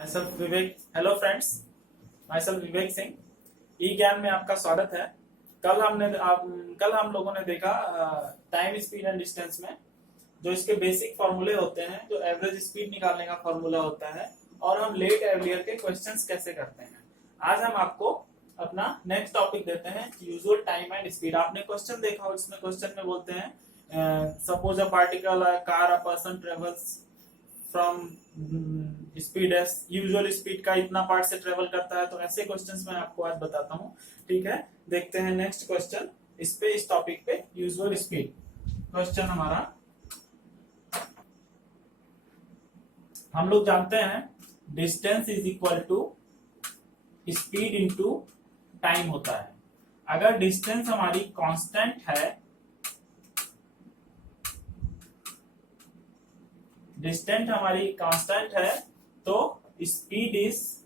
myself विवेक। Hello friends, myself Vivek Singh. ई ज्ञान में आपका स्वागत है। कल हम लोगों ने देखा टाइम, स्पीड एंड डिस्टेंस में जो इसके बेसिक फॉर्मूले होते हैं, जो एवरेज स्पीड निकालने का फॉर्मूला होता है, और हम लेट एवलियर के क्वेश्चंस कैसे करते हैं। आज हम आपको अपना नेक्स्ट टॉपिक देते हैं, यूजुअल टाइम एंड स्पीड। आपने क्वेश्चन देखा हो, इसमें क्वेश्चन में बोलते हैं suppose a particle, a car, a person travels from speed S, usual speed का इतना पार्ट से ट्रेवल करता है। तो ऐसे क्वेश्चंस मैं आपको आज बताता हूँ। ठीक है, देखते हैं नेक्स्ट क्वेश्चन इस टॉपिक पे, यूजुअल स्पीड। क्वेश्चन हमारा, हम लोग जानते हैं distance is equal to speed into time होता है। अगर डिस्टेंस हमारी कांस्टेंट है, तो speed is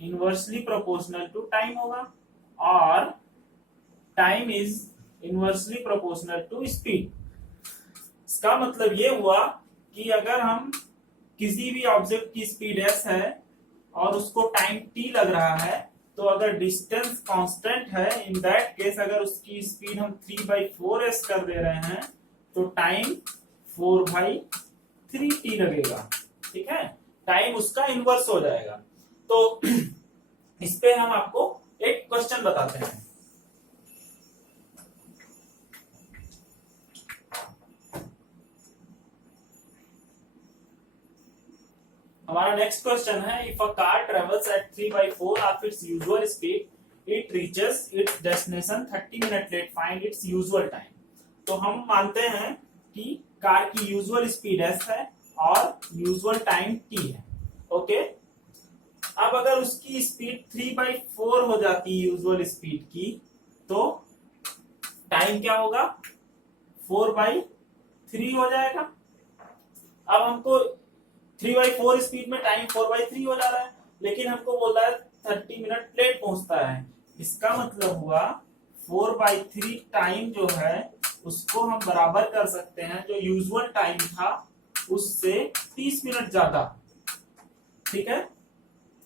inversely proportional to time होगा, और time is inversely proportional to speed. इसका मतलब ये हुआ कि अगर हम किसी भी ऑब्जेक्ट की स्पीड s है और उसको टाइम t लग रहा है, तो अगर डिस्टेंस कांस्टेंट है, इन दैट केस अगर उसकी स्पीड हम 3/4s कर दे रहे हैं, तो टाइम 4/3t लगेगा। ठीक है, टाइम उसका इनवर्स हो जाएगा। तो इस पे हम आपको एक क्वेश्चन बताते हैं। हमारा नेक्स्ट क्वेश्चन है, if a car travels at 3/4 of its usual speed, it reaches its destination 30 minute late, find its usual time. तो हम मानते हैं कि कार की यूजुअल स्पीड s है और यूजुअल टाइम t है। ओके, अब अगर उसकी स्पीड 3/4 हो जाती है यूजुअल स्पीड की, तो टाइम क्या होगा? 4/3 हो जाएगा। अब हमको 3/4 स्पीड में टाइम 4/3 हो जा रहा है, लेकिन हमको बोल रहा है 30 मिनट लेट पहुंचता है। इसका मतलब हुआ 4/3 टाइम जो है उसको हम बराबर कर सकते हैं जो यूजुअल टाइम था उससे 30 मिनट ज्यादा। ठीक है,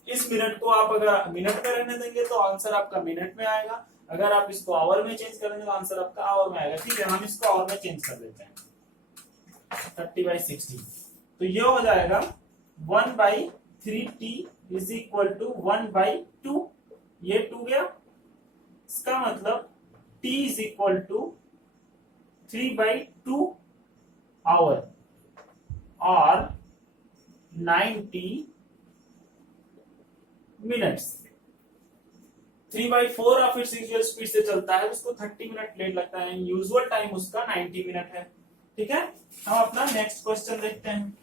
इस मिनट को आप अगर मिनट में रहने देंगे तो आंसर आपका मिनट में आएगा, अगर आप इसको आवर में चेंज करेंगे तो आंसर आपका आवर में आएगा। ठीक है, हम इसको आवर में चेंज कर देते हैं, 30/60। तो ये हो जाएगा 1/3t इज इक्वल टू 1/2। ये 2 गया, इसका मतलब t is equal to 3/2 hour और 90 minutes. 3/4 of its usual speed से चलता है, उसको 30 मिनट लेट लगता है, यूजुअल टाइम उसका 90 मिनट है। ठीक है, हम अपना नेक्स्ट क्वेश्चन देखते हैं।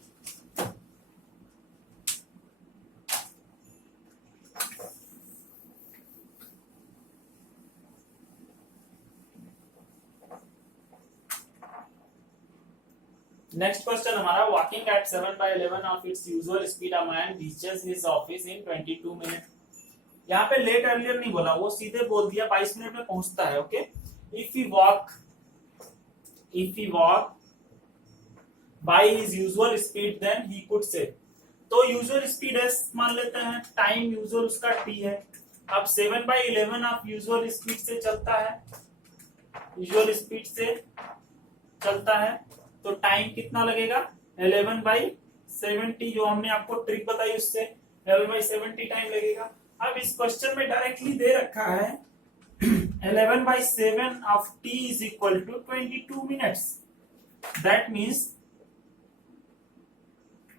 नेक्स्ट क्वेश्चन हमारा, walking at 7/11 of its usual speed, a man reaches his office in 22 minute. यहाँ पे लेट अर्लियर नहीं बोला, वो सीधे बोल दिया 22 मिनट में पहुंचता है। Okay, if he walk by his usual speed then he could say. तो यूजुअल स्पीड s मान लेते हैं, टाइम यूजुअल उसका t है। अब 7/11 ऑफ यूजुअल स्पीड से चलता है, तो टाइम कितना लगेगा? 11/70, जो हमने आपको ट्रिक बताई उससे 11/70 टाइम लगेगा। अब इस क्वेश्चन में डायरेक्टली दे रखा है 11/7 of t is equal to 22 minutes. That means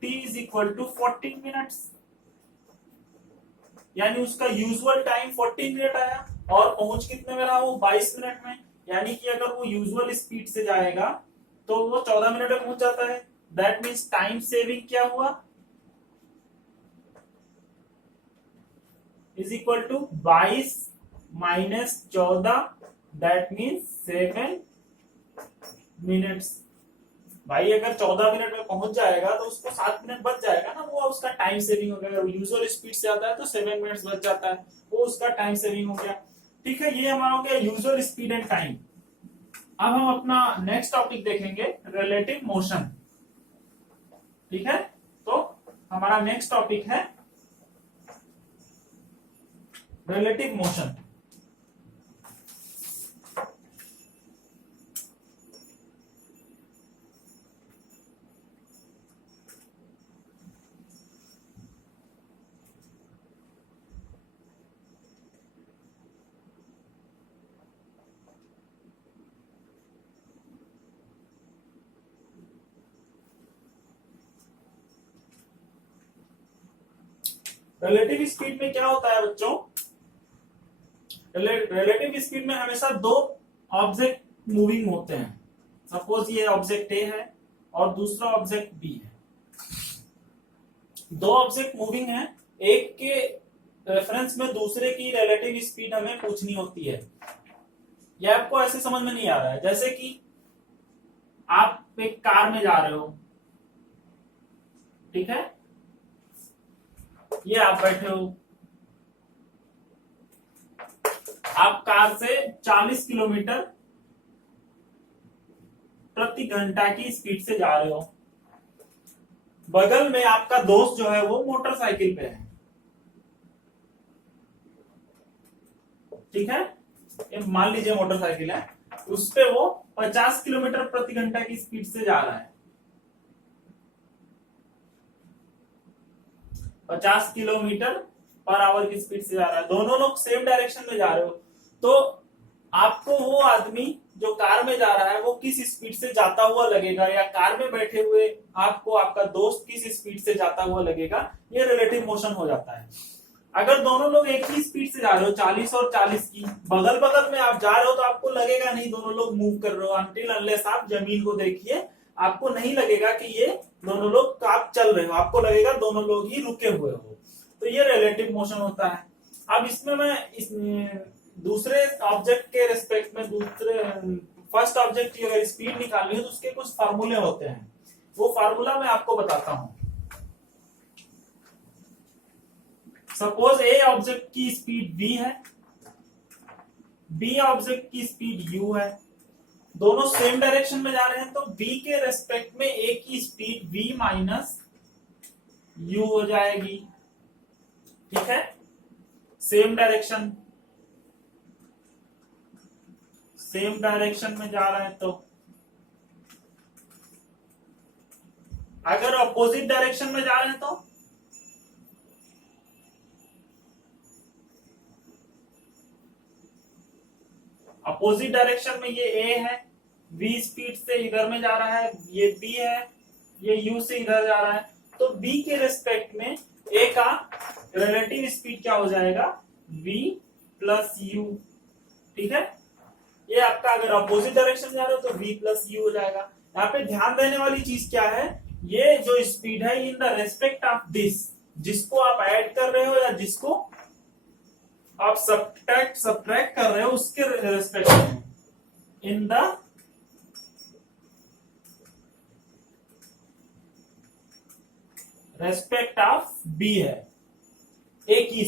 t is equal to 14 minutes, यानी उसका यूजुअल टाइम 14 मिनट आया और पहुंच कितने में रहा? वो 22 मिनट में। यानी कि अगर वो यूजुअल स्पीड से जाएगा तो वो 14 मिनट में पहुंच जाता है। दैट मीन्स टाइम सेविंग क्या हुआ? Is equal to 22 minus 14, that means 7 minutes. भाई अगर 14 मिनट में पहुंच जाएगा तो उसको 7 मिनट बच जाएगा ना, वो उसका टाइम सेविंग हो गया। यूजुअल स्पीड से आता है तो 7 मिनट्स बच जाता है, वो उसका टाइम सेविंग हो गया। ठीक है, ये हमारा हो गया यूजुअल स्पीड एंड टाइम। अब हम अपना नेक्स्ट टॉपिक देखेंगे, रिलेटिव मोशन। ठीक है, तो हमारा नेक्स्ट टॉपिक है रिलेटिव मोशन। रिलेटिव स्पीड में क्या होता है बच्चों, रिलेटिव स्पीड में हमेशा दो ऑब्जेक्ट मूविंग होते हैं। सपोज ये ऑब्जेक्ट ए है और दूसरा ऑब्जेक्ट बी है। दो ऑब्जेक्ट मूविंग है, एक के रेफरेंस में दूसरे की रिलेटिव स्पीड हमें पूछनी होती है। यह आपको ऐसे समझ में नहीं आ रहा है, जैसे कि आप एक कार में जा रहे हो, ठीक है, ये आप बैठे हो, आप कार से 40 किलोमीटर प्रति घंटा की स्पीड से जा रहे हो। बगल में आपका दोस्त जो है वो मोटरसाइकिल पे है, ठीक है, ये मान लीजिए मोटरसाइकिल है, उस पे वो 50 किलोमीटर प्रति घंटा की स्पीड से जा रहा है। 50 किलोमीटर पर आवर की स्पीड से जा रहा है, दोनों लोग सेम डायरेक्शन में जा रहे हो, तो आपको वो आदमी जो कार में जा रहा है वो किस स्पीड से जाता हुआ लगेगा, या कार में बैठे हुए आपको आपका दोस्त किस स्पीड से जाता हुआ लगेगा, ये रिलेटिव मोशन हो जाता है। अगर दोनों लोग एक ही स्पीड से जा रहे हो 40 और 40 की, बगल बगल में आप जा रहे हो, तो आपको लगेगा नहीं दोनों लोग मूव कर रहे हो, अनटिल अनलेस आप जमीन को देखिए, आपको नहीं लगेगा कि ये दोनों लोग आप चल रहे हो, आपको लगेगा दोनों लोग ही रुके हुए हो। तो ये रिलेटिव मोशन होता है। अब इसमें मैं दूसरे ऑब्जेक्ट के रिस्पेक्ट में दूसरे फर्स्ट ऑब्जेक्ट की अगर स्पीड निकालनी है तो उसके कुछ फार्मूले होते हैं, वो फार्मूला मैं आपको बताता हूं। सपोज ए ऑब्जेक्ट की स्पीड v है, बी ऑब्जेक्ट की स्पीड u है, दोनों सेम डायरेक्शन में जा रहे हैं, तो b के रेस्पेक्ट में a की स्पीड v माइनस u हो जाएगी, ठीक है, सेम डायरेक्शन में जा रहे हैं। तो अगर अपोजिट डायरेक्शन में जा रहे हैं तो अपोजिट डायरेक्शन में ये a है, v स्पीड से इधर में जा रहा है, ये b है, ये u से इधर जा रहा है, तो b के रेस्पेक्ट में a का रिलेटिव स्पीड क्या हो जाएगा, v प्लस u, ठीक है। ये आपका अगर अपोजिट डायरेक्शन में जा रहे हो तो v प्लस u हो जाएगा। यहाँ पे ध्यान देने वाली चीज क्या है, ये जो स्पीड है in the respect of this, जिसको आप ऐड कर रहे हो या जिसको आप सब्ट्रैक्ट कर रहे हो उसके रेस्पेक्ट में, in the respect of b है, a की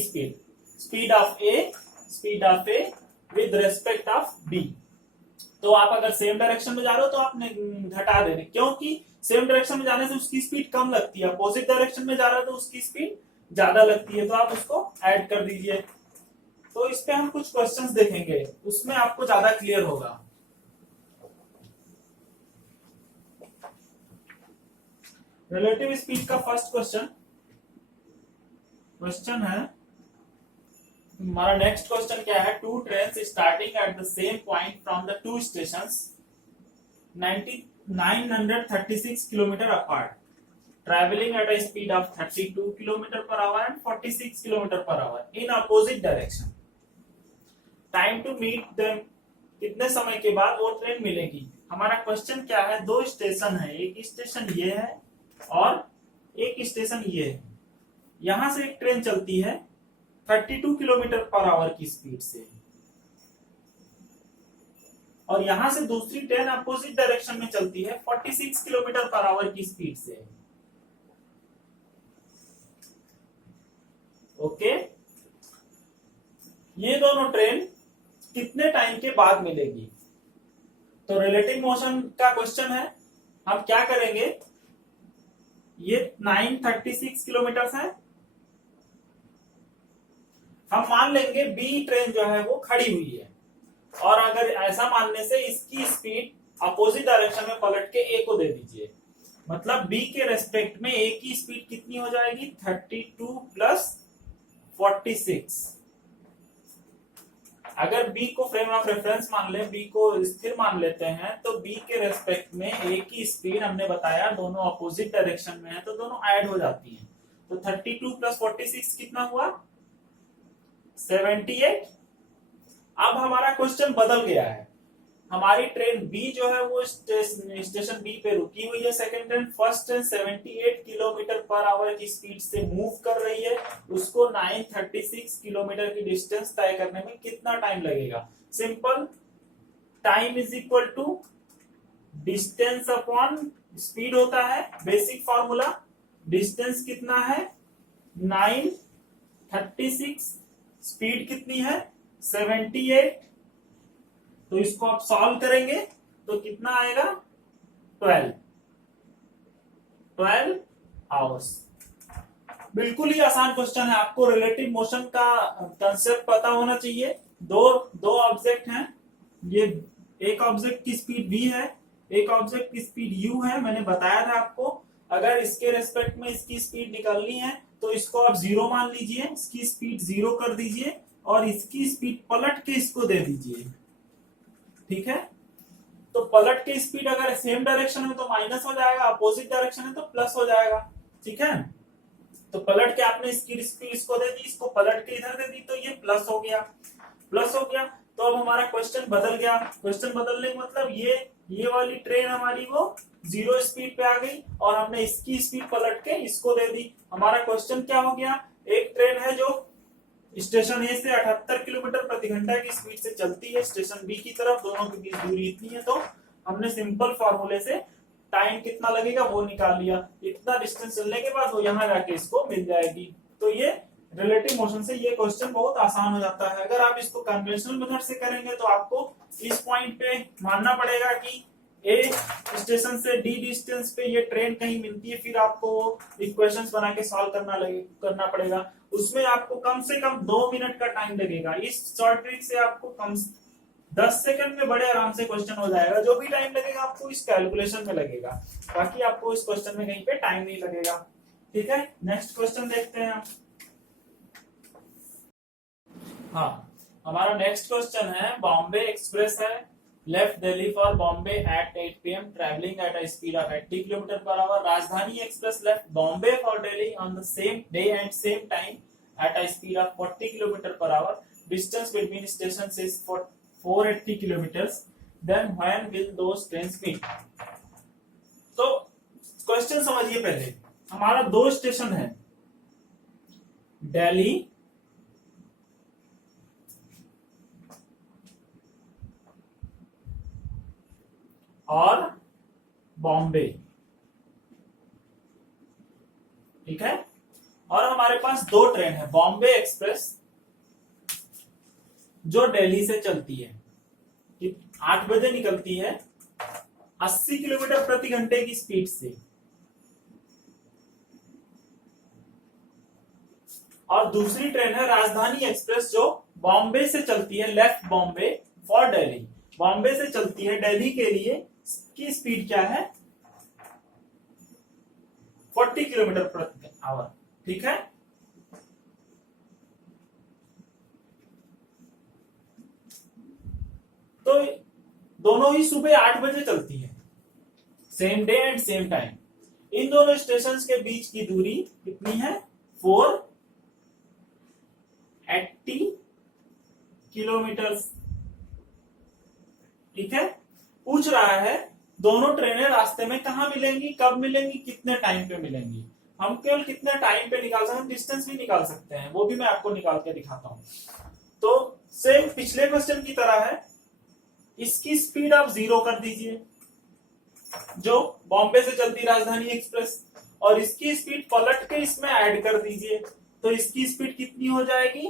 speed of a with respect of b। तो आप अगर सेम डायरेक्शन में जा रहे हो तो आपने घटा देने, क्योंकि सेम डायरेक्शन में जाने से उसकी स्पीड कम लगती है, अपोजिट डायरेक्शन में जा रहा है तो उसकी स्पीड ज्यादा लगती है, तो आप उसको ऐड कर दीजिए। तो इस पे हम कुछ क्वेश्चंस देखेंगे, उसमें आपको ज्यादा क्लियर होगा। रिलेटिव स्पीड का फर्स्ट क्वेश्चन है हमारा। नेक्स्ट क्वेश्चन क्या है, two trains starting at the same point from the two stations 936 kilometre apart, travelling at a speed of 32 kilometre per hour and 46 kilometre per hour in opposite direction. Time to meet them, कितने समय के बाद वो train मिलेगी। हमारा question क्या है, दो स्टेशन है, एक स्टेशन ये है और एक स्टेशन ये है। यहां से एक ट्रेन चलती है 32 किलोमीटर पर आवर की स्पीड से, और यहां से दूसरी ट्रेन अपोजिट डायरेक्शन में चलती है 46 किलोमीटर पर आवर की स्पीड से। ओके, ये दोनों ट्रेन कितने टाइम के बाद मिलेगी। तो रिलेटिव मोशन का क्वेश्चन है, हम क्या करेंगे, ये 936 किलोमीटर है। हम मान लेंगे बी ट्रेन जो है वो खड़ी हुई है, और अगर ऐसा मानने से इसकी स्पीड अपोजिट डायरेक्शन में पलट के ए को दे दीजिए, मतलब बी के रेस्पेक्ट में ए की स्पीड कितनी हो जाएगी 32 प्लस 46। अगर बी को फ्रेम ऑफ रेफरेंस मान ले, बी को स्थिर मान लेते हैं, तो बी के रेस्पेक्ट में ए की स्पीड हमने बताया दोनों अपोजिट डायरेक्शन में है तो दोनों ऐड हो जाती है। तो 32 प्लस 46 कितना हुआ 78। अब हमारा क्वेश्चन बदल गया है, हमारी ट्रेन बी जो है वो स्टेशन बी पे रुकी हुई है, second train first train 78 kilometre per our की स्पीड से मूव कर रही है, उसको 936 किलोमीटर की डिस्टेंस तय करने में कितना टाइम लगेगा। Simple, time is equal to distance upon speed होता है, बेसिक फॉर्मूला। डिस्टेंस कितना है 936, स्पीड कितनी है 78, तो इसको आप सॉल्व करेंगे तो कितना आएगा 12 आवर्स। बिल्कुल ही आसान क्वेश्चन है, आपको रिलेटिव मोशन का कंसेप्ट पता होना चाहिए। दो ऑब्जेक्ट हैं, ये एक ऑब्जेक्ट की स्पीड v है, एक ऑब्जेक्ट की स्पीड u है। मैंने बताया था आपको, अगर इसके रेस्पेक्ट में इसकी स्पीड निकालनी है तो इसको आप 0 मान लीजिए, इसकी स्पीड 0 कर दीजिए और इसकी स्पीड पलट के इसको दे दीजिए, ठीक है। तो पलट के स्पीड अगर सेम डायरेक्शन में तो माइनस हो जाएगा, अपोजिट डायरेक्शन है तो प्लस हो जाएगा, ठीक है। तो पलट के आपने इसकी स्पीड इसको दे दी, इसको पलट के इधर दे दी, तो ये प्लस हो गया, प्लस हो गया। तो अब हमारा क्वेश्चन बदल गया। क्वेश्चन बदलने का मतलब ये वाली ट्रेन हमारी वो 0 स्पीड पे आ गई और हमने इसकी स्पीड पलट के इसको दे दी। हमारा क्वेश्चन क्या हो गया, एक ट्रेन है जो स्टेशन ए से 78 किलोमीटर प्रति घंटा की स्पीड से चलती है स्टेशन बी की तरफ, दोनों के बीच दूरी इतनी है, तो हमने सिंपल फॉर्मूले से टाइम कितना लगेगा वो निकाल लिया। इतना डिस्टेंस चलने के बाद वो यहाँ जाके इसको मिल जाएगी। तो ये रिलेटिव मोशन से ये क्वेश्चन बहुत आसान हो जाता है। अगर आप इसको कन्वेंशनल मेथड से करेंगे तो आपको इस पॉइंट पे मानना पड़ेगा कि ए स्टेशन से डी डिस्टेंस पे ये ट्रेन कहीं मिलती है, फिर आपको इक्वेशंस बना के सॉल्व करना पड़ेगा। उसमें आपको कम से कम 2 मिनट का टाइम लगेगा। इस शॉर्ट ट्रिक से आपको कम 10 सेकंड में बड़े आराम से क्वेश्चन हो जाएगा। जो भी टाइम लगेगा आपको इस कैलकुलेशन में लगेगा, बाकी आपको इस क्वेश्चन में कहीं पे टाइम नहीं लगेगा, ठीक है। नेक्स्ट क्वेश्चन देखते हैं हम। हाँ, हमारा नेक्स्ट क्वेश्चन है, बॉम्बे एक्सप्रेस है, left Delhi for Bombay at 8 PM, travelling at a speed of 80 kilometre per hour. Rajdhani express left Bombay for Delhi on the same day and same time at a speed of 40 kilometre per hour. Distance between stations is 480 kilometres. Then when will those trains meet. तो question समझिए पहले, हमारा 2 station है, दिल्ली और बॉम्बे, ठीक है। और हमारे पास 2 ट्रेन है, बॉम्बे एक्सप्रेस जो दिल्ली से चलती है, 8 बजे निकलती है 80 किलोमीटर प्रति घंटे की स्पीड से, और दूसरी ट्रेन है राजधानी एक्सप्रेस जो बॉम्बे से चलती है, लेफ्ट बॉम्बे फॉर दिल्ली, बॉम्बे से चलती है दिल्ली के लिए, की स्पीड क्या है 40 किलोमीटर प्रति आवर, ठीक है। तो दोनों ही सुबह 8 बजे चलती है, same day and same time. इन दोनों स्टेशंस के बीच की दूरी कितनी है 480 किलोमीटर, ठीक है। पूछ रहा है दोनों ट्रेनें रास्ते में कहां मिलेंगी, कब मिलेंगी, कितने टाइम पे मिलेंगी। हम केवल कितने टाइम पे निकाल सकते हैं, डिस्टेंस भी निकाल सकते हैं, वो भी मैं आपको निकाल के दिखाता हूं। तो सेम पिछले क्वेश्चन की तरह है, इसकी स्पीड आप 0 कर दीजिए जो बॉम्बे से चलती राजधानी एक्सप्रेस, और इसकी स्पीड पलट के इसमें ऐड कर दीजिए, तो इसकी स्पीड कितनी हो जाएगी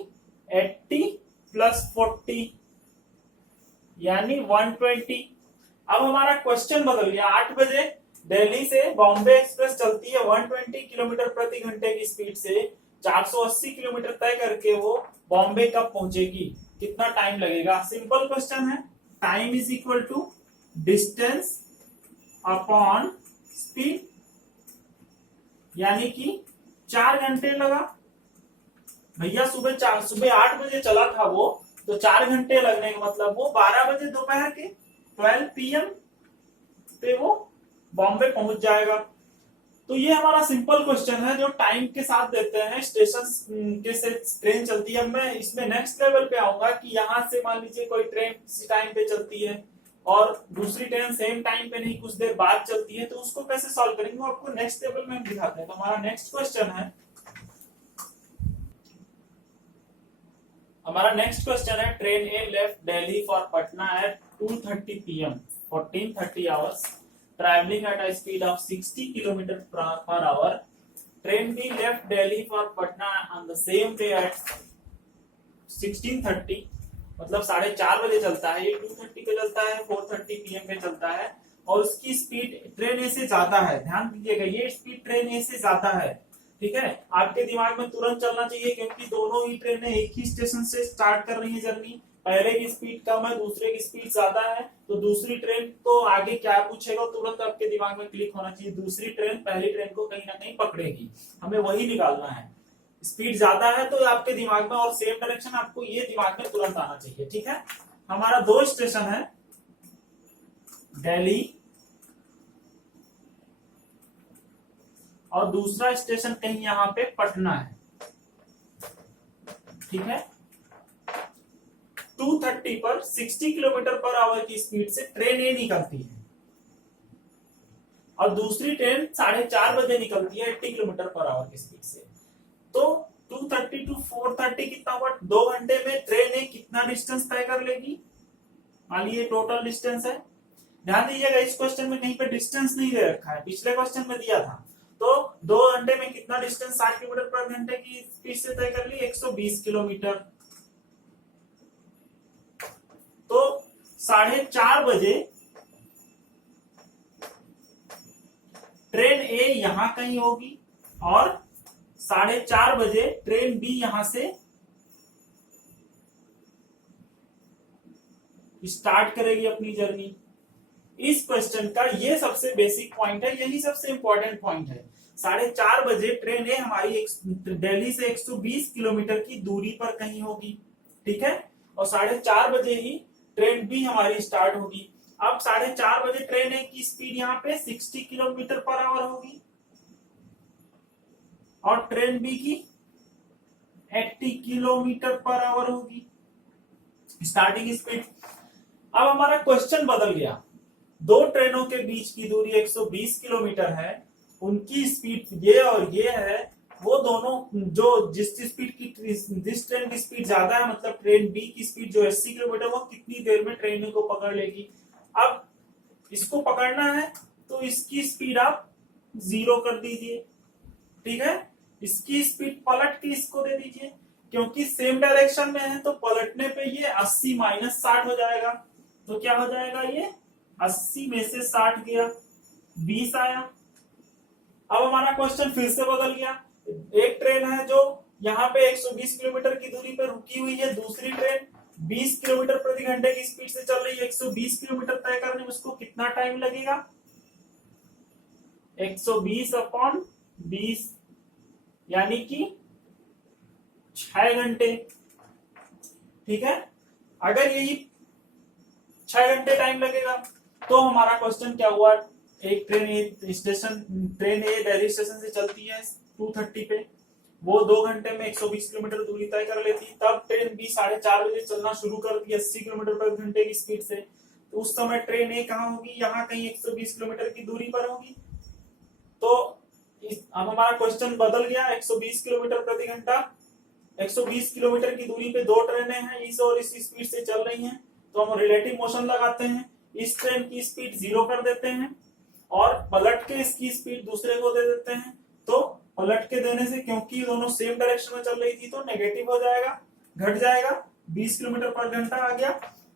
80 प्लस 40 यानी 120। अब हमारा क्वेश्चन बदल गया, 8 बजे दिल्ली से बॉम्बे एक्सप्रेस चलती है 120 किलोमीटर प्रति घंटे की स्पीड से, 480 किलोमीटर तय करके वो बॉम्बे कब पहुंचेगी, कितना टाइम लगेगा। सिंपल क्वेश्चन है। Time is equal to distance upon speed, यानी कि 4 घंटे लगा भैया। सुबह 8 बजे चला था वो, तो 4 घंटे लगने का मतलब वो 12 बजे दोपहर के 12 PM पे वो बॉम्बे पहुंच जाएगा। तो ये हमारा सिंपल क्वेश्चन है जो टाइम के साथ देते हैं, स्टेशन के से ट्रेन चलती है। मैं इसमें नेक्स्ट लेवल पे आऊंगा कि यहाँ से मान लीजिए कोई ट्रेन किसी टाइम पे चलती है और दूसरी ट्रेन सेम टाइम पे नहीं, कुछ देर बाद चलती है, तो उसको कैसे सॉल्व करेंगे वो आपको नेक्स्ट लेवल में हम दिखाते हैं। तो हमारा नेक्स्ट क्वेश्चन है, train A left Delhi for Patna at 2:30 PM, 14:30 hours, traveling at a speed of 60 kilometers per hour. Train B left Delhi for Patna on the same day at 16:30, मतलब 4:30 बजे चलता है। ये 2:30 पे चलता है, 4:30 PM पे चलता है, और उसकी स्पीड ट्रेन ए से ज्यादा है। ध्यान दीजिएगा, ये स्पीड ट्रेन ए से ज्यादा है, ठीक है। आपके दिमाग में तुरंत चलना चाहिए क्योंकि दोनों ही ट्रेनें एक ही स्टेशन से स्टार्ट कर रही है जर्नी। पहले की स्पीड कम है, दूसरे की स्पीड ज्यादा है, तो दूसरी ट्रेन को आगे क्या पूछेगा तुरंत आपके दिमाग में क्लिक होना चाहिए। दूसरी ट्रेन पहली ट्रेन को कहीं ना कहीं पकड़ेगी, हमें वही निकालना है। स्पीड ज्यादा है तो आपके दिमाग में, और सेम डायरेक्शन आपको ये दिमाग में तुरंत आना चाहिए, ठीक है। हमारा 2 स्टेशन है, दिल्ली और दूसरा स्टेशन कहीं यहाँ पे पटना है, ठीक है। 2:30 पर 60 किलोमीटर पर आवर की स्पीड से ट्रेन ए निकलती है और दूसरी ट्रेन 4:30 बजे निकलती है 80 किलोमीटर पर आवर की स्पीड से। तो 2:30 to 4:30 कितना हुआ, 2 घंटे में ट्रेन ए कितना डिस्टेंस तय कर लेगी। मान लीजिए टोटल डिस्टेंस है। ध्यान दीजिएगा, इस क्वेश्चन में कहीं पे डिस्टेंस नहीं दे रखा है, पिछले क्वेश्चन में दिया था। तो 2 घंटे में कितना डिस्टेंस 60 किलोमीटर पर घंटे की स्पीड से तय कर ली, 120 किलोमीटर। तो 4:30 बजे ट्रेन ए यहां कहीं होगी और 4:30 बजे ट्रेन बी यहां से स्टार्ट करेगी अपनी जर्नी। इस क्वेश्चन का ये सबसे बेसिक पॉइंट है, यही सबसे इंपॉर्टेंट पॉइंट है। 4:30 बजे ट्रेन ए हमारी दिल्ली से 120 किलोमीटर की दूरी पर कहीं होगी, ठीक है, और 4:30 बजे ही ट्रेन बी हमारी स्टार्ट होगी। अब 4:30 बजे ट्रेन ए की स्पीड यहाँ पे 60 किलोमीटर पर आवर होगी और ट्रेन बी की 80 किलोमीटर पर आवर होगी स्टार्टिंग स्पीड। अब हमारा क्वेश्चन बदल गया, 2 ट्रेनों के बीच की दूरी 120 किलोमीटर है, उनकी स्पीड ये और ये है। वो दोनों जो जिस ट्रेन की स्पीड ज्यादा है, मतलब ट्रेन बी की स्पीड जो 80 किलोमीटर, वो कितनी देर में ट्रेन को पकड़ लेगी। अब इसको पकड़ना है तो इसकी स्पीड आप 0 कर दीजिए, ठीक है। इसकी स्पीड पलट के इसको दे दीजिए, क्योंकि सेम डायरेक्शन में है तो पलटने पे ये 80 माइनस 60 हो जाएगा। तो क्या हो जाएगा, ये 80 में से 60 गया, 20 आया। अब हमारा क्वेश्चन फिर से बदल गया। एक ट्रेन है जो यहाँ पे 120 किलोमीटर की दूरी पर रुकी हुई है, दूसरी ट्रेन 20 किलोमीटर प्रति घंटे की स्पीड से चल रही है। 120 किलोमीटर तय करने में उसको कितना टाइम लगेगा, 120/20, यानी कि 6 घंटे, ठीक है। अगर यही 6 घंटे टाइम लगेगा तो हमारा क्वेश्चन क्या हुआ, एक ट्रेन ए दिल्ली स्टेशन से चलती है 2:30 पे, वो 2 घंटे में 120 किलोमीटर दूरी तय कर लेती। तब ट्रेन बी 4:30 बजे चलना शुरू करती 80 किलोमीटर पर घंटे की स्पीड से, तो उस समय ट्रेन ए कहाँ होगी, यहाँ कहीं 120 किलोमीटर की दूरी पर होगी। तो अब हमारा क्वेश्चन बदल गया, 120 किलोमीटर प्रति घंटा, 120 किलोमीटर की दूरी पे 2 ट्रेनें हैं, इस और इस स्पीड से चल रही हैं, तो हम रिलेटिव मोशन लगाते हैं। इस ट्रेन की स्पीड 0 कर देते हैं और पलट के इसकी स्पीड दूसरे को दे देते हैं। तो पलट के देने से, क्योंकि दोनों सेम डायरेक्शन में चल रही थी, तो नेगेटिव हो जाएगा, घट जाएगा, 20 किलोमीटर पर घंटा आ गया।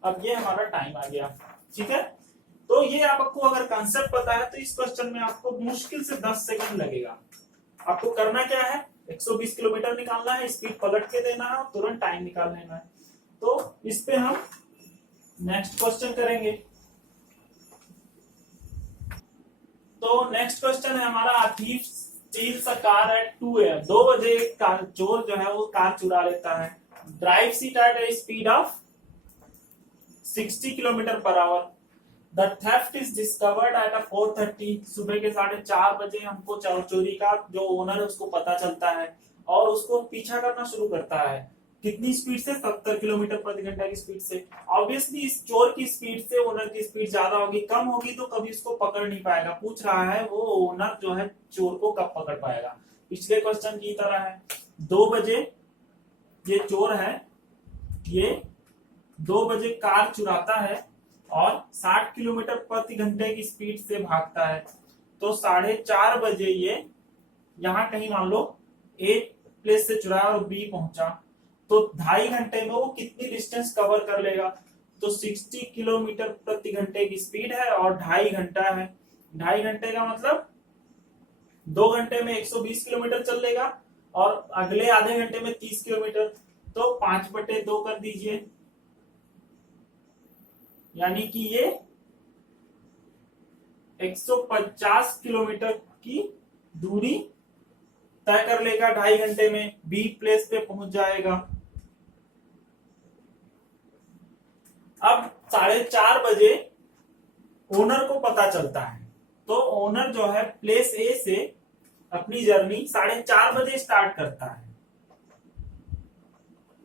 अब ये हमारा टाइम आ गया, ठीक है। तो ये आपको अगर कंसेप्ट पता है तो इस क्वेश्चन में आपको मुश्किल से 10 सेकंड लगेगा। आपको करना क्या है, 120 किलोमीटर निकालना है, स्पीड पलट के देना है और तुरंत टाइम निकाल लेना है। तो इस पे हम नेक्स्ट क्वेश्चन करेंगे। तो नेक्स्ट क्वेश्चन है हमारा, thief steals a car at 2 AM। 2 बजे एक कार चोर जो है वो कार चुरा लेता है। Drive seat at a speed of 60 kilometre per hour. The theft is discovered at 4:30। सुबह के 4:30 बजे हमको चोरी का जो ओनर है उसको पता चलता है और उसको पीछा करना शुरू करता है। कितनी स्पीड से, 70 किलोमीटर प्रति घंटा की स्पीड से। ऑब्वियसली इस चोर की स्पीड से ओनर की स्पीड ज्यादा होगी, कम होगी तो कभी उसको पकड़ नहीं पाएगा। पूछ रहा है वो ओनर जो है चोर को कब पकड़ पाएगा। पिछले क्वेश्चन की तरह है, 2 बजे ये चोर है, ये 2 बजे कार चुराता है और 60 किलोमीटर प्रति घंटे की स्पीड से भागता है। तो 4:30 बजे ये यहाँ कहीं मान लो ए प्लेस से चुराया और बी पहुंचा, तो 2.5 घंटे में वो कितनी डिस्टेंस कवर कर लेगा। तो 60 किलोमीटर प्रति घंटे की स्पीड है और 2.5 घंटा है। 2.5 घंटे का मतलब 2 घंटे में 120 किलोमीटर चल लेगा और अगले आधे घंटे में 30 किलोमीटर। तो 5/2 कर दीजिए, यानी कि ये 150 किलोमीटर की दूरी तय कर लेगा 2.5 घंटे में, बी प्लेस पे पहुंच जाएगा। अब 4:30 बजे ओनर को पता चलता है, तो ओनर जो है प्लेस ए से अपनी जर्नी 4:30 बजे स्टार्ट करता है।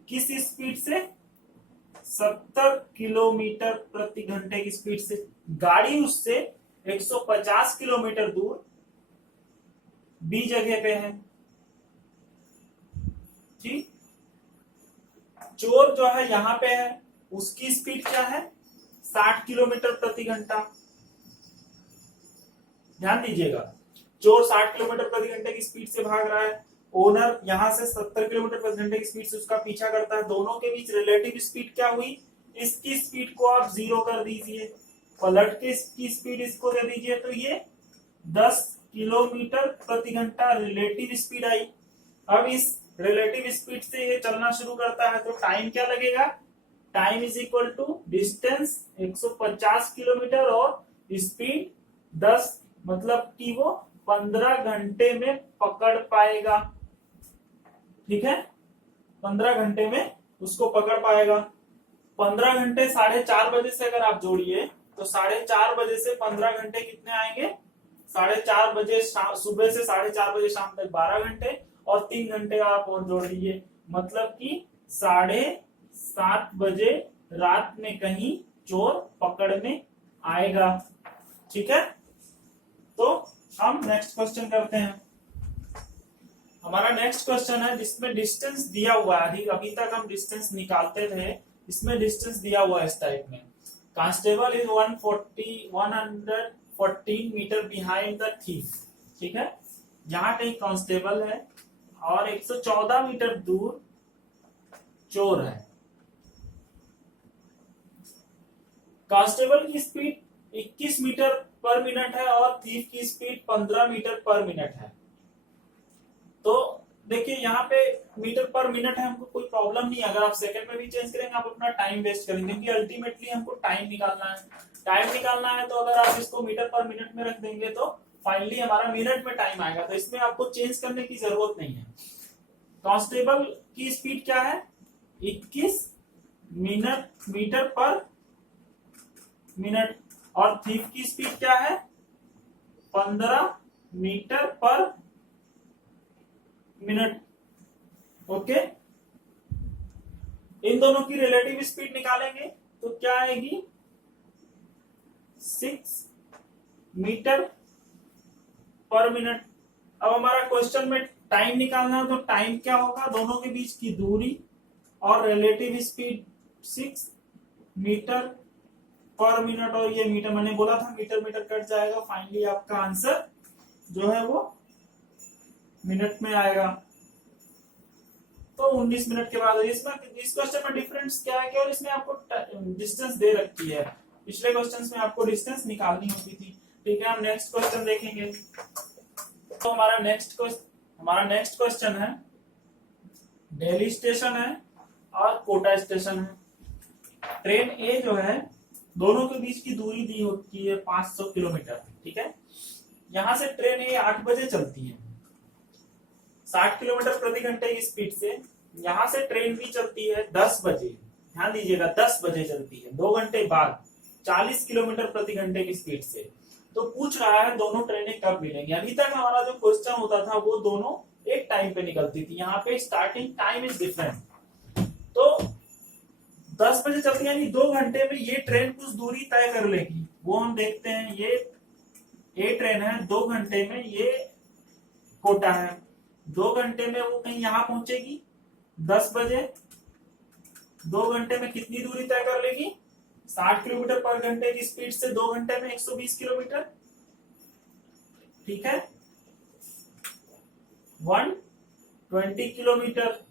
किस स्पीड से, 70 किलोमीटर प्रति घंटे की स्पीड से। गाड़ी उससे 150 किलोमीटर दूर बी जगह पे है। ठीक, चोर जो है यहां पे है, उसकी स्पीड क्या है, 60 किलोमीटर प्रति घंटा। ध्यान दीजिएगा, चोर 60 किलोमीटर प्रति घंटे की स्पीड से भाग रहा है, ओनर यहां से 70 किलोमीटर प्रति घंटे की स्पीड से उसका पीछा करता है। दोनों के बीच रिलेटिव स्पीड क्या हुई, इसकी स्पीड को आप 0 कर दीजिए, पलट के इसकी स्पीड इसको दे दीजिए, तो ये 10 किलोमीटर प्रति घंटा रिलेटिव स्पीड आई। अब इस रिलेटिव स्पीड से ये चलना शुरू करता है, तो टाइम क्या लगेगा, time is equal to distance 150 kilometre और स्पीड 10, मतलब कि वो 15 घंटे में पकड़ पाएगा। ठीक है, 15 घंटे में उसको पकड़ पाएगा। 15 घंटे 4:30 बजे से अगर आप जोड़िए तो 4:30 बजे से 15 घंटे कितने आएंगे, 4:30 बजे सुबह से 4:30 बजे शाम तक 12 घंटे और 3 घंटे आप और जोड़ दीजिए, मतलब कि 7:30 बजे रात में कहीं चोर पकड़ने आएगा। ठीक है, तो हम नेक्स्ट क्वेश्चन करते हैं। हमारा नेक्स्ट क्वेश्चन है जिसमें डिस्टेंस दिया हुआ है। अभी तक हम डिस्टेंस निकालते थे, इसमें डिस्टेंस दिया हुआ है इस टाइप में। Constable is 114 metre behind the thief. ठीक है, यहाँ कहीं कांस्टेबल है और 114 मीटर दूर चोर है। कांस्टेबल की स्पीड 21 मीटर पर मिनट है और थीफ की स्पीड 15 मीटर पर मिनट है। तो देखिए यहाँ पे मीटर पर मिनट है, हमको कोई प्रॉब्लम नहीं है। अगर आप सेकंड में भी चेंज करेंगे आप अपना टाइम वेस्ट करेंगे, क्योंकि अल्टीमेटली हमको टाइम निकालना है। टाइम निकालना है तो अगर आप इसको मीटर पर मिनट में रख देंगे तो फाइनली हमारा मिनट में टाइम आएगा, तो इसमें आपको चेंज करने की जरूरत नहीं है। कांस्टेबल की स्पीड क्या है, 21 मीटर पर मिनट और थीफ की स्पीड क्या है, 15 मीटर पर मिनट। ओके, इन दोनों की रिलेटिव स्पीड निकालेंगे तो क्या आएगी, 6 मीटर पर मिनट। अब हमारा क्वेश्चन में टाइम निकालना है, तो टाइम क्या होगा, दोनों के बीच की दूरी और relative speed 6 metre per minute, और ये मीटर मैंने बोला था मीटर मीटर कट जाएगा, फाइनली आपका आंसर जो है वो मिनट में आएगा। तो 19 मिनट के बाद इसमें इस क्वेश्चन में डिफरेंस क्या है, केवल इसमें आपको डिस्टेंस दे रखी है, पिछले क्वेश्चन में आपको डिस्टेंस निकालनी होती थी। ठीक है, हम नेक्स्ट क्वेश्चन देखेंगे। तो हमारा नेक्स्ट क्वेश्चन है, दिल्ली स्टेशन है और कोटा स्टेशन है। ट्रेन ए जो है, दोनों के बीच की दूरी दी होती है 500 किलोमीटर। ठीक है, यहां से ट्रेन ए 8 बजे चलती है 60 किलोमीटर प्रति घंटे की स्पीड से। यहां से ट्रेन भी चलती है 10 बजे, ध्यान दीजिएगा 10 बजे चलती है, 2 घंटे बाद 40 किलोमीटर प्रति घंटे की स्पीड से। तो पूछ रहा है दोनों ट्रेनें कब मिलेंगी। अभी तक हमारा जो क्वेश्चन होता था वो दोनों एक टाइम पे निकलती थी, यहाँ पे स्टार्टिंग टाइम इज डिफरेंट। तो 10 बजे चलती है, यानी 2 घंटे में ये ट्रेन कुछ दूरी तय कर लेगी, वो हम देखते हैं। ये ट्रेन है, 2 घंटे में ये कोटा है, 2 घंटे में वो कहीं यहाँ पहुंचेगी 10 बजे। 2 घंटे में कितनी दूरी तय कर लेगी? 60 किलोमीटर पर घंटे की स्पीड से 2 घंटे में 120 किलोमीटर। ठीक है, 120 किलोमीटर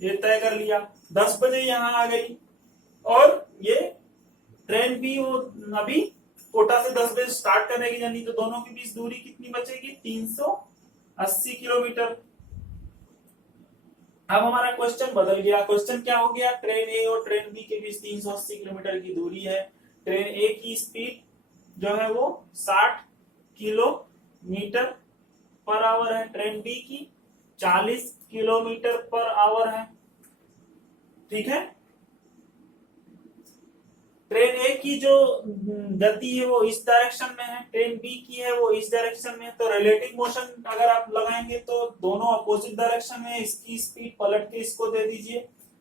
ये तय कर लिया। 10 बजे यहां आ गई और ये ट्रेन भी वो अभी कोटा से 10 बजे स्टार्ट करने की, यानी तो दोनों के बीच दूरी कितनी बचेगी? 380 किलोमीटर। अब हमारा क्वेश्चन बदल गया। क्वेश्चन क्या हो गया? ट्रेन ए और ट्रेन बी के बीच 380 किलोमीटर की दूरी है। ट्रेन ए की स्पीड जो है वो 60 किलोमीटर पर आवर है, ट्रेन बी की 40 किलोमीटर पर आवर है। ठीक है, ट्रेन ए की जो गति है वो इस डायरेक्शन में है, ट्रेन बी की है वो इस डायरेक्शन में है। तो रिलेटिव मोशन अगर आप लगाएंगे तो दोनों अपोजिट डायरेक्शन में, इसकी स्पीड पलट के इसको दे दीजिए,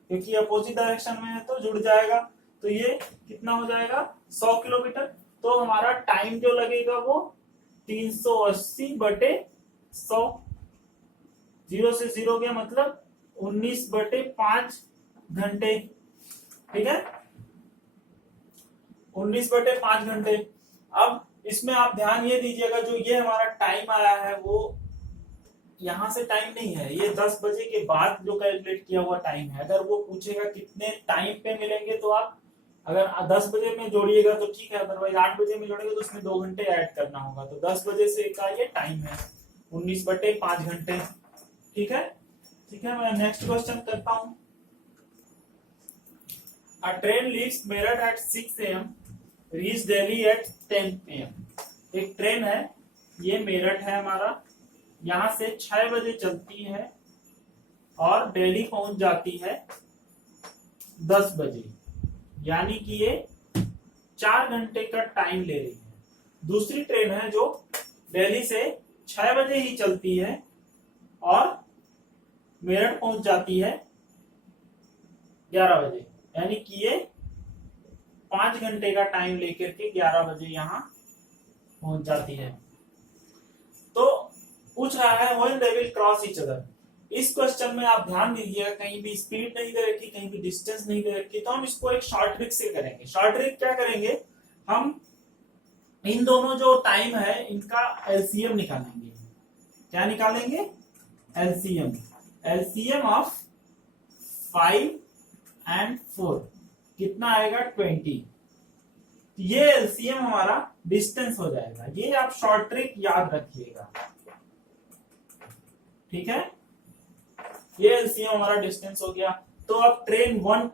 क्योंकि अपोजिट डायरेक्शन में है तो जुड़ जाएगा। तो ये कितना हो जाएगा? 100 किलोमीटर। तो हमारा टाइम जो लगेगा वो 380/100, 0 से 0 गया मतलब 19/5 घंटे। ठीक है, 19/5 घंटे। अब इसमें आप ध्यान ये दीजिएगा, जो ये हमारा टाइम आया है वो यहां से टाइम नहीं है, ये 10 बजे के बाद जो कैलकुलेट किया हुआ टाइम है। अगर वो पूछेगा कितने टाइम पे मिलेंगे तो आप अगर 10 बजे में जोड़िएगा तो ठीक है, अदरवाइज 8 बजे में जोड़ेंगे तो उसमें 2 घंटे ऐड करना होगा। तो 10 बजे से का ये टाइम है 19/5 घंटे। ठीक है, ठीक है, मैं नेक्स्ट क्वेश्चन करता हूं। A train leaves Meerut at 6 AM, reach Delhi at 10 AM। एक ट्रेन है, ये मेरठ है हमारा, यहां से 6 बजे चलती है और दिल्ली पहुंच जाती है 10 बजे, यानी कि ये 4 घंटे का टाइम ले रही है। दूसरी ट्रेन है जो दिल्ली से 6 बजे ही चलती है और मेरठ पहुंच जाती है 11 बजे, यानी कि ये 5 घंटे का टाइम लेकर के 11 बजे यहां पहुंच जाती है। तो पूछ रहा है when they will cross each other. इस क्वेश्चन में आप ध्यान दीजिएगा, कहीं भी स्पीड नहीं दे रखी, कहीं भी डिस्टेंस नहीं दे रखी, तो हम इसको एक शॉर्ट ट्रिक से करेंगे। शॉर्ट ट्रिक क्या करेंगे? हम इन दोनों जो टाइम है इनका एलसीएम निकालेंगे। क्या निकालेंगे? एलसीएम। एलसीएम ऑफ 5 and 4 कितना आएगा? 20। ये एलसीएम हमारा डिस्टेंस हो जाएगा। ये आप शॉर्ट ट्रिक याद रखिएगा। ठीक है, ये एलसीएम हमारा डिस्टेंस हो गया। तो अब ट्रेन 1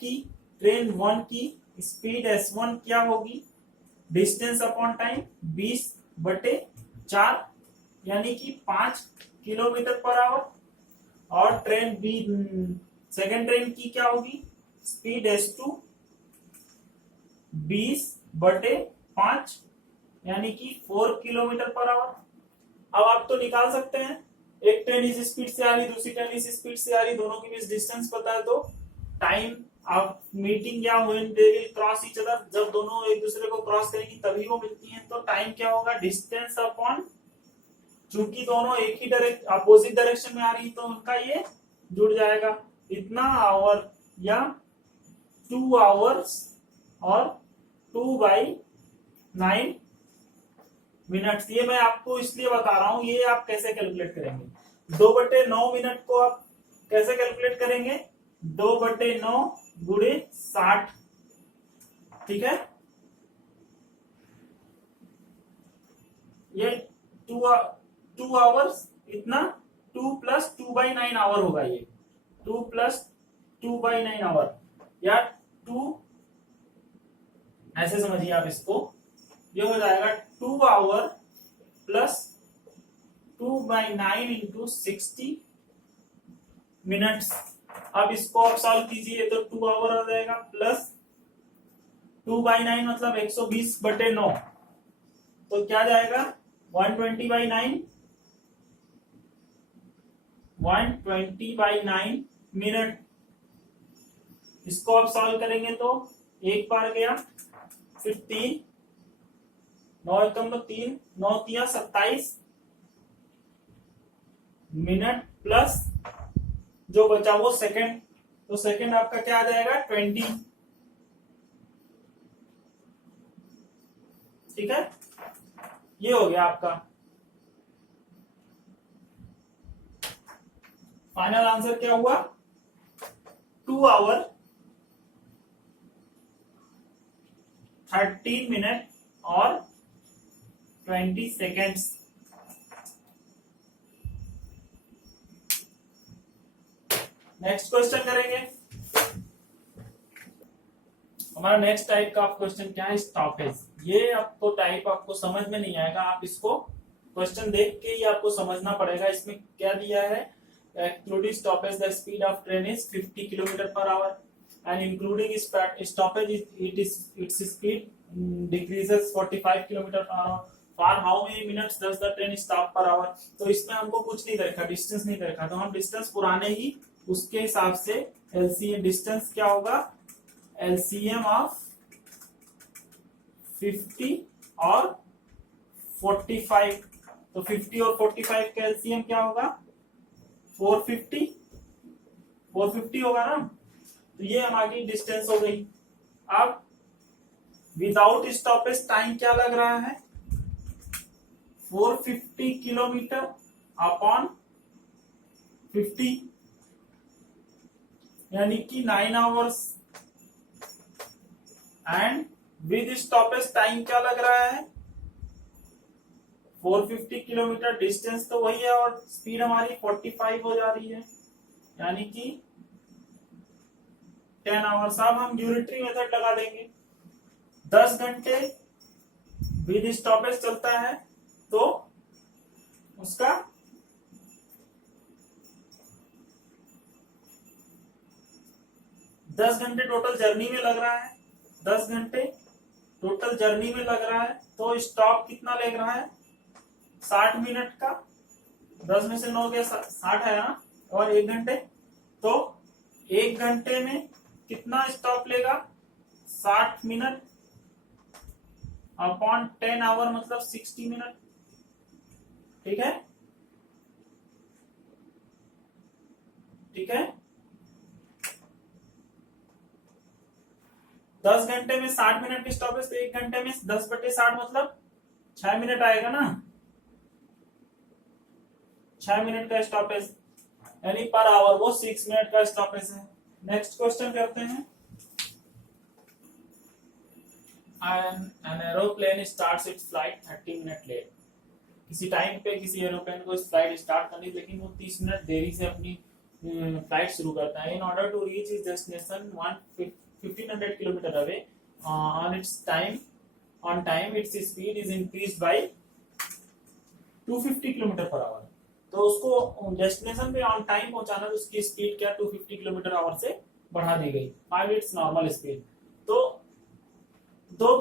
की स्पीड S1 क्या होगी? डिस्टेंस अपॉन टाइम 20/4, यानी कि 5 किलोमीटर पर आवर। और ट्रेन बी सेकेंड ट्रेन की क्या होगी? स्पीड S2 20/5, यानी कि 4 किलोमीटर पर आवर। अब आप तो निकाल सकते हैं, एक ट्रेन इस स्पीड से आ रही, दूसरी ट्रेन इस स्पीड से आ रही, दोनों के बीच डिस्टेंस पता है तो टाइम ऑफ मीटिंग या when they will cross each other, जब दोनों एक दूसरे को क्रॉस करेंगी तभी वो मिलती हैं। तो टाइम क्या होगा? डिस्टेंस अपॉन, चूंकि दोनों एक ही अपोजिट डायरेक्शन में आ रही तो उनका ये जुड़ जाएगा, इतना आवर या 2 आवर्स और 2/9 मिनट्स। ये मैं आपको इसलिए बता रहा हूं, ये आप कैसे कैलकुलेट करेंगे? 2/9 मिनट को आप कैसे कैलकुलेट करेंगे? 2/9 गुणे 60, ठीक है, ये 2 आवर्स इतना 2 + 2/9 आवर होगा, ये 2 + 2/9 आवर, या 2, ऐसे समझिए आप इसको, ये हो जाएगा 2 आवर प्लस 2/9 × 60 मिनट्स। अब इसको आप सॉल्व कीजिए तो 2 आवर हो जाएगा, प्लस 2/9 मतलब 120/9, तो क्या जाएगा 120/9, 120/9 मिनट। इसको आप सॉल्व करेंगे तो एक बार गया, फिर 3, 9 एकम 3, 9 तिया 27 मिनट, प्लस जो बचा वो सेकंड, तो सेकंड आपका क्या आ जाएगा 20। ठीक है, ये हो गया आपका फाइनल आंसर। क्या हुआ 2 आवर 13 मिनट और 20 सेकेंड्स। नेक्स्ट क्वेश्चन करेंगे। हमारा नेक्स्ट टाइप का क्वेश्चन क्या है, स्टॉपेज। ये आपको टाइप आपको समझ में नहीं आएगा, आप इसको क्वेश्चन देख के ही आपको समझना पड़ेगा। इसमें क्या दिया है, including stoppage the speed of train is 50 km/h and including stoppage its speed decreases 45 km/h for how many minutes does the train stop per hour। तो इसमें हमको कुछ नहीं देखा, डिस्टेंस नहीं देखा, तो हम डिस्टेंस पुराने ही उसके हिसाब से एलसीएम डिस्टेंस क्या होगा, एलसीएम ऑफ 50 और 45, तो 50 और 45 का एलसीएम क्या होगा 450 होगा ना, तो ये हमारी डिस्टेंस हो गई। अब विदाउट स्टॉपेज टाइम क्या लग रहा है, 450 किलोमीटर अपॉन 50, यानी कि 9 hours, and with stoppage time क्या लग रहा है 450 किलोमीटर, डिस्टेंस तो वही है और स्पीड हमारी 45 हो जा रही है, यानी कि 10 आवर्स। अब हम यूनिटरी मेथड लगा देंगे, 10 घंटे विद स्टॉपेज चलता है तो उसका 10 घंटे टोटल जर्नी में लग रहा है, 10 घंटे टोटल जर्नी में लग रहा है, तो स्टॉप कितना लग रहा है 60 मिनट का, 10 में से 9 गया 60 है ना, और 1 घंटे, तो 1 घंटे में कितना स्टॉप लेगा 60 मिनट अपॉन 10 आवर मतलब 60 मिनट। ठीक है, ठीक है, 10 घंटे में 60 मिनट की स्टॉपेज, तो 1 घंटे में 10/60 मतलब 6 मिनट आएगा ना, 6 मिनट का स्टॉपेज, यानी पर आवर वो 6 मिनट का स्टॉपेज है। नेक्स्ट क्वेश्चन करते हैं। An aeroplane starts its flight 30 minute late. किसी टाइम पे किसी एरोप्लेन को फ्लाइट स्टार्ट करनी, लेकिन वो 30 मिनट देरी से अपनी फ्लाइट शुरू करता है। In order to reach its destination 1500 kilometre away on time its speed is increased by 250 km/h। तो उसको डेस्टिनेशन पे ऑन टाइम पहुंचाना, तो उसकी स्पीड क्या 250 km/h से बढ़ा दी गई, 5 इट्स नॉर्मल स्पीड। तो दो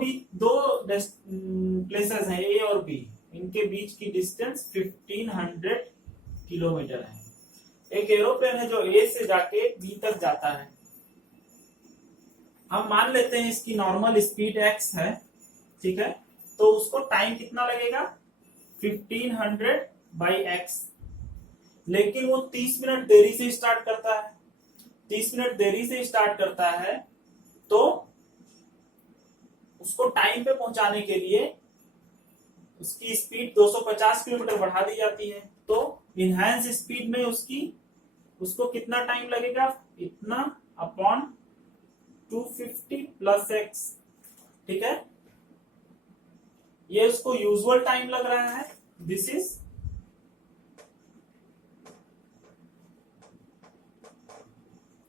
प्लेसेस हैं ए और बी, इनके बीच की डिस्टेंस 1500 किलोमीटर है। एक एरोप्लेन है जो ए से जाके बी तक जाता है, हम मान लेते हैं इसकी नॉर्मल स्पीड x है, ठीक है, तो उसको टाइम कितना लगेगा 1500/x, लेकिन वो 30 मिनट देरी से स्टार्ट करता है, 30 मिनट देरी से स्टार्ट करता है, तो उसको टाइम पे पहुंचाने के लिए उसकी स्पीड 250 किलोमीटर बढ़ा दी जाती है। तो इनहैंस स्पीड में उसको कितना टाइम लगेगा, इतना अपॉन 250 + x, ठीक है, ये उसको यूजुअल टाइम लग रहा है, this is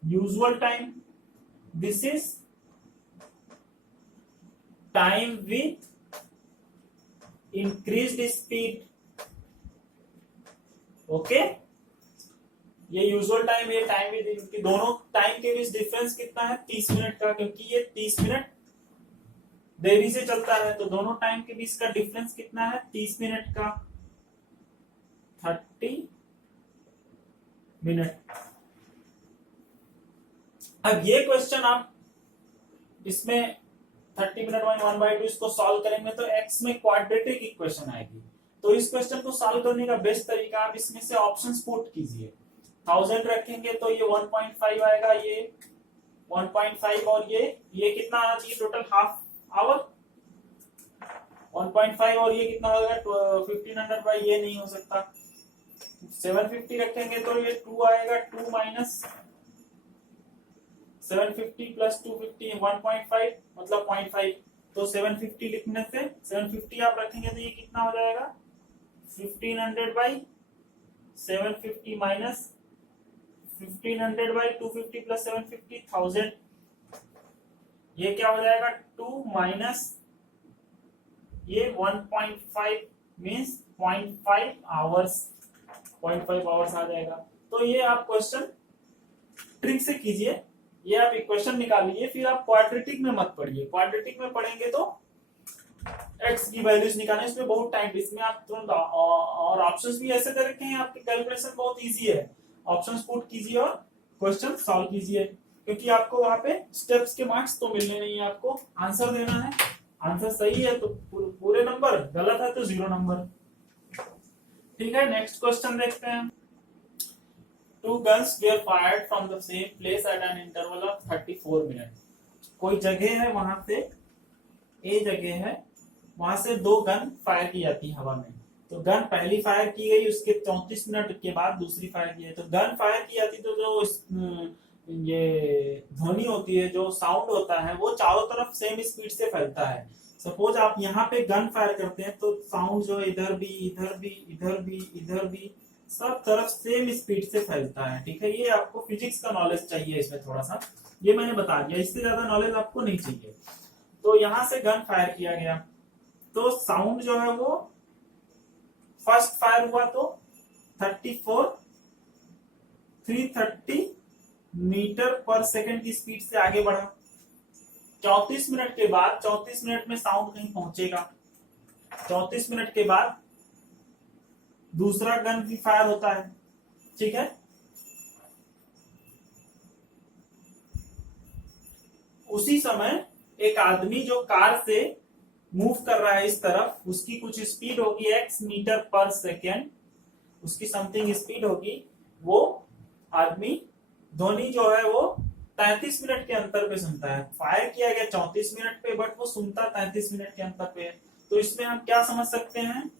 usual time, this is time with increased speed. Okay, ये यूजुअल टाइम, ये टाइम विद, दोनों टाइम के बीच डिफरेंस कितना है 30 मिनट का, क्योंकि ये 30 मिनट देरी से चलता है, तो दोनों टाइम के बीच का डिफरेंस कितना है 30 मिनट का, 30 मिनट। अब ये क्वेश्चन आप इसमें 30 मिनट 1/2 इसको सॉल्व करेंगे तो x में क्वाड्रेटिक इक्वेशन आएगी। तो इस क्वेश्चन को सॉल्व करने का बेस्ट तरीका, आप इसमें से ऑप्शंस पुट कीजिए। 1000 रखेंगे तो ये 1.5 आएगा, ये 1.5, और ये कितना आना चाहिए टोटल, हाफ आवर 1.5, और ये कितना होगा 1500 बाई, ये नहीं हो सकता। 750 रखेंगे तो ये 2 आएगा, 2 माइनस 750 प्लस 250 1.5 मतलब 0.5, तो 750 लिखने से 750 आप रखेंगे तो ये कितना हो जाएगा 1500 बाई 750 माइनस 1500 बाई 250 प्लस 750 1000, ये क्या हो जाएगा 2 माइनस ये 1.5 मीन्स 0.5 आवर्स, 0.5 आवर्स आ जाएगा। तो ये आप क्वेश्चन ट्रिक से कीजिए, ये आप इक्वेशन निकालिए, फिर आप क्वाड्रेटिक में मत पढ़िए। क्वाड्रेटिक में पढ़ेंगे तो x की वैल्यूज निकालने इसमें बहुत टाइम, इसमें आप तुरंत, और ऑप्शंस भी ऐसे दे रखे हैं, आपकी कैलकुलेशन बहुत इजी है। ऑप्शंस पुट कीजिए और क्वेश्चन सॉल्व कीजिए, क्योंकि आपको वहां पे स्टेप्स के मार्क्स तो मिलने नहीं है, आपको आंसर देना है। आंसर सही है तो पूरे नंबर, गलत है तो 0 नंबर। ठीक है, नेक्स्ट क्वेश्चन देखते हैं। 2 guns were fired from the same place at an interval of 34 minutes। कोई जगह है, वहां से ए जगह है, वहां से 2 गन फायर की जाती है हवा में। तो गन पहली फायर की गई, उसके 34 मिनट के बाद दूसरी फायर की गई। तो गन फायर की जाती तो जो ये ध्वनि होती है, जो साउंड होता है, वो चारों तरफ सेम स्पीड से फैलता है। सपोज आप यहाँ पे गन फायर करते हैं तो साउंड जो इधर भी, इधर भी, इधर भी, इधर भी, सब तरफ सेम स्पीड से फैलता है। ठीक है, ये आपको फिजिक्स का नॉलेज चाहिए इसमें थोड़ा सा, ये मैंने बता दिया, इससे ज्यादा नॉलेज आपको नहीं चाहिए। तो यहां से गन फायर किया गया, तो साउंड जो है वो फर्स्ट फायर हुआ तो 330 मीटर पर सेकंड की स्पीड से आगे बढ़ा। 34 मिनट के बाद, 34 मिनट में साउंड कहीं पहुंचेगा, 34 मिनट के बाद दूसरा गन भी फायर होता है। ठीक है, उसी समय एक आदमी जो कार से मूव कर रहा है इस तरफ, उसकी कुछ स्पीड होगी x मीटर पर सेकेंड, उसकी समथिंग स्पीड होगी। वो आदमी ध्वनि जो है वो 33 मिनट के अंतर पे सुनता है। फायर किया गया 34 मिनट पे, बट वो सुनता 33 मिनट के अंतर पे। तो इसमें हम क्या समझ सकते हैं,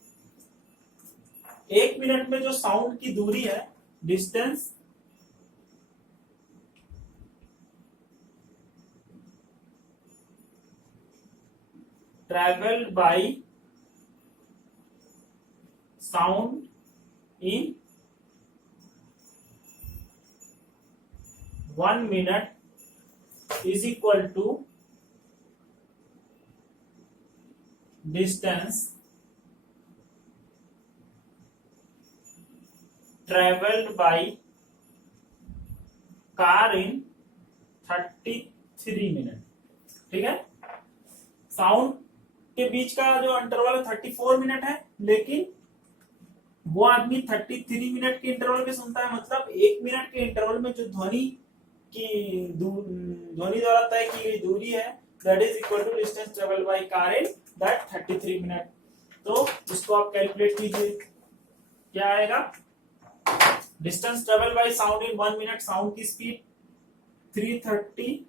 1 मिनट में जो साउंड की दूरी है, distance, travelled by sound in 1 minute is equal to distance travelled by car in 33 minute. ठीक है, साउंड के बीच का जो इंटरवल है 34 मिनट है, लेकिन वो आदमी 33 मिनट के इंटरवल पे सुनता है। मतलब 1 मिनट के इंटरवल में जो ध्वनि द्वारा तय की गई दूरी है, that is equal to distance travel by car in that 33 minute. तो इसको आप कैलकुलेट कीजिए, क्या आएगा, distance travel by sound in 1 minute, sound की speed 330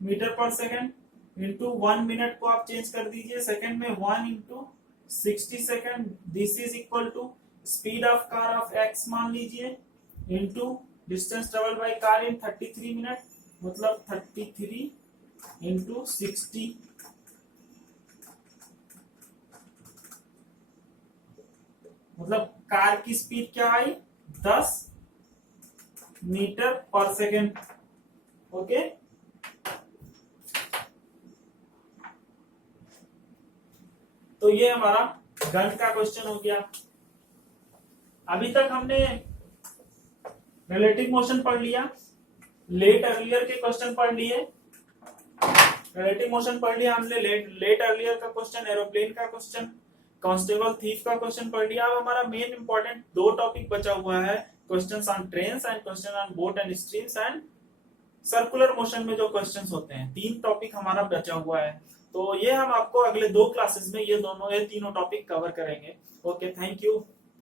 metre per second, into 1 minute को आप चेंज कर दीजिए सेकंड में, 1 into 60 second, this is equal to speed of car of x मान लीजिए, into distance travel by car in 33 minute, मतलब 33 into 60 मतलब कार की स्पीड क्या आई, 10 मीटर पर सेकेंड। ओके, तो ये हमारा गन का क्वेश्चन हो गया। अभी तक हमने रिलेटिव मोशन पढ़ लिया, लेट अर्लियर के क्वेश्चन पढ़ लिए, रिलेटिव मोशन पढ़ लिया हमने, लेट अर्लियर का क्वेश्चन, एरोप्लेन का क्वेश्चन, कांस्टेबल थीफ का क्वेश्चन पढ़ लिया। अब हमारा मेन इंपॉर्टेंट 2 टॉपिक बचा हुआ है, questions on trains and question on boat and streams and circular motion में जो क्वेश्चंस होते हैं। 3 टॉपिक हमारा बचा हुआ है, तो ये हम आपको अगले 2 क्लासेस में ये तीनों टॉपिक कवर करेंगे। Okay, thank you.